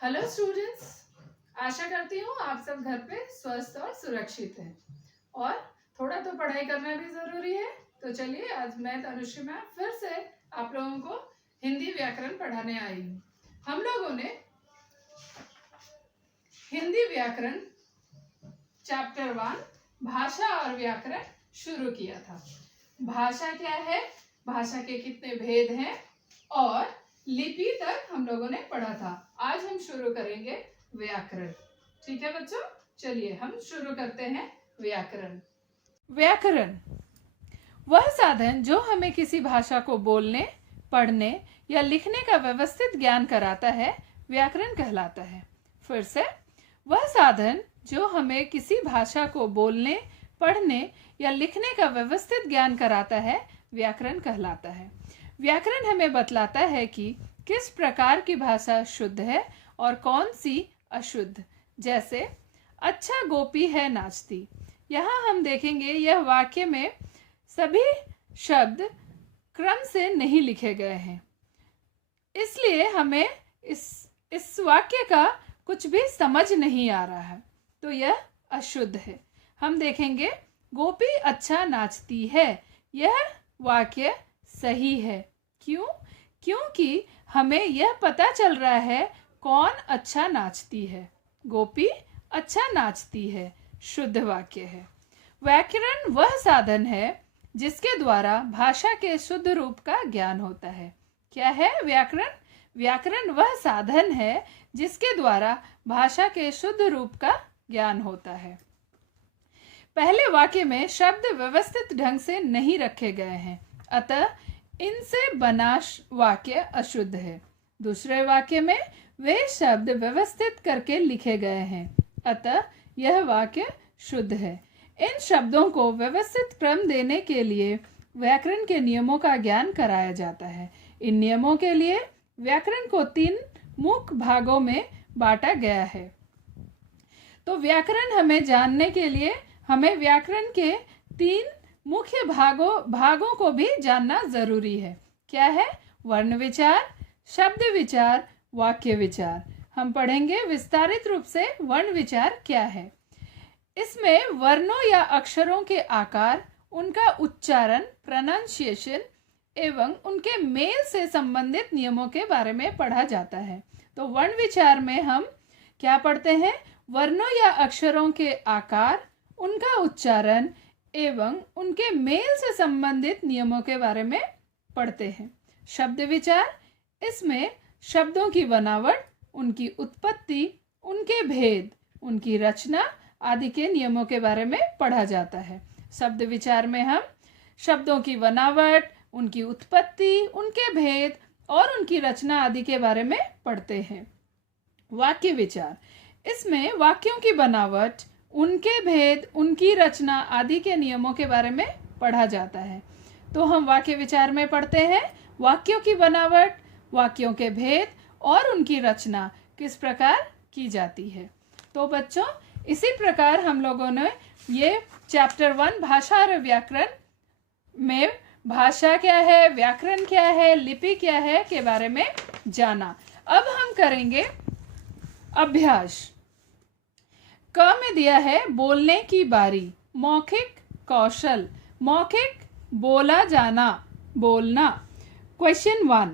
Hello students, आशा करती हूँ आप सब घर पे स्वस्थ और सुरक्षित हैं और थोड़ा तो पढ़ाई करना भी ज़रूरी है। तो चलिए, आज मैं तनुश्री मैम फिर से आप लोगों को हिंदी व्याकरण पढ़ाने आई हूँ। हम लोगों ने हिंदी व्याकरण चैप्टर 1 भाषा और व्याकरण शुरू किया था। भाषा क्या है, भाषा के कितने भेद हैं और लिपि तक हम लोगों ने पढ़ा था। आज हम शुरू करेंगे व्याकरण। ठीक है बच्चों, चलिए हम शुरू करते हैं व्याकरण। व्याकरण वह साधन जो हमें किसी भाषा को बोलने, पढ़ने या लिखने का व्यवस्थित ज्ञान कराता है, व्याकरण कहलाता है। फिर से, वह साधन जो हमें किसी भाषा को बोलने, पढ़ने या लिखने का व्यवस्थित ज्ञान कराता है, व्याकरण कहलाता है। व्याकरण हमें बतलाता है कि किस प्रकार की भाषा शुद्ध है और कौन सी अशुद्ध। जैसे, अच्छा गोपी है नाचती। यहाँ हम देखेंगे यह वाक्य में सभी शब्द क्रम से नहीं लिखे गए हैं, इसलिए हमें इस वाक्य का कुछ भी समझ नहीं आ रहा है, तो यह अशुद्ध है। हम देखेंगे गोपी अच्छा नाचती है, यह वाक्य सही है। क्यों? क्योंकि हमें यह पता चल रहा है कौन अच्छा नाचती है। गोपी अच्छा नाचती है, शुद्ध वाक्य है। व्याकरण वह साधन है जिसके द्वारा भाषा के शुद्ध रूप का ज्ञान होता है। क्या है व्याकरण? व्याकरण वह साधन है जिसके द्वारा भाषा के शुद्ध रूप का ज्ञान होता है। पहले वाक्य में शब्द व्यवस्थित ढंग से नहीं रखे गए हैं, अतः इनसे बना वाक्य अशुद्ध है। दूसरे वाक्य में वे शब्द व्यवस्थित करके लिखे गए हैं, अतः यह वाक्य शुद्ध है। इन शब्दों को व्यवस्थित क्रम देने के लिए व्याकरण के नियमों का ज्ञान कराया जाता है। इन नियमों के लिए व्याकरण को 3 मुख्य भागों में बांटा गया है। तो व्याकरण हमें जानने के लिए हमें व्याकरण के 3 मुख्य भागों को भी जानना जरूरी है। क्या है? वर्ण विचार, शब्द विचार, वाक्य विचार। हम पढ़ेंगे विस्तारित रूप से वर्ण विचार क्या है। इसमें वर्णों या अक्षरों के आकार, उनका उच्चारण, प्रोनाउंसिएशन एवं उनके मेल से संबंधित नियमों के बारे में पढ़ा जाता है। तो वर्ण विचार में हम क्या पढ़ते हैं? वर्णों या अक्षरों के आकार, उनका उच्चारण एवं उनके मेल से संबंधित नियमों के बारे में पढ़ते हैं। शब्द विचार, इसमें शब्दों की बनावट, उनकी उत्पत्ति, उनके भेद, उनकी रचना आदि के नियमों के बारे में पढ़ा जाता है। शब्द विचार में हम शब्दों की बनावट, उनकी उत्पत्ति, उनके भेद और उनकी रचना आदि के बारे में पढ़ते हैं। वाक्य विचार, इसमें वाक्यों की बनावट, उनके भेद, उनकी रचना आदि के नियमों के बारे में पढ़ा जाता है। तो हम वाक्य विचार में पढ़ते हैं वाक्यों की बनावट, वाक्यों के भेद और उनकी रचना किस प्रकार की जाती है। तो बच्चों, इसी प्रकार हम लोगों ने ये चैप्टर 1 भाषा और व्याकरण में भाषा क्या है, व्याकरण क्या है, लिपि क्या है के बारे में जाना। अब हम करेंगे अभ्यास। क में दिया है बोलने की बारी, मौखिक कौशल, मौखिक बोला जाना, बोलना। क्वेश्चन 1,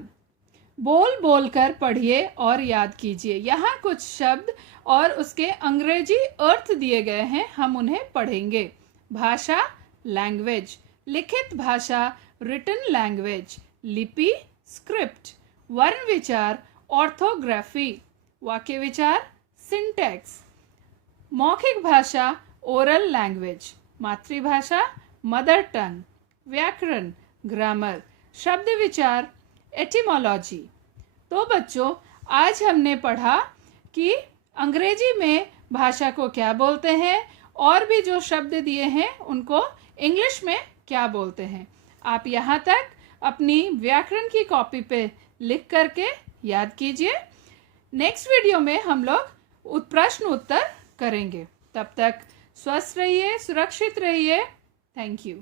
बोल बोलकर पढ़िए और याद कीजिए। यहाँ कुछ शब्द और उसके अंग्रेजी अर्थ दिए गए हैं, हम उन्हें पढ़ेंगे। भाषा लैंग्वेज, लिखित भाषा रिटन लैंग्वेज, लिपि स्क्रिप्ट, वर्ण विचार ऑर्थोग्राफी, वाक्य विचार सिंटैक्स, मौखिक भाषा ओरल लैंग्वेज, मातृभाषा मदर टंग, व्याकरण ग्रामर, शब्द विचार एटिमोलॉजी। तो बच्चों, आज हमने पढ़ा कि अंग्रेजी में भाषा को क्या बोलते हैं और भी जो शब्द दिए हैं उनको इंग्लिश में क्या बोलते हैं। आप यहाँ तक अपनी व्याकरण की कॉपी पे लिख करके याद कीजिए। नेक्स्ट वीडियो में हम लोग प्रश्न उत्तर करेंगे। तब तक स्वस्थ रहिए, सुरक्षित रहिए। Thank you.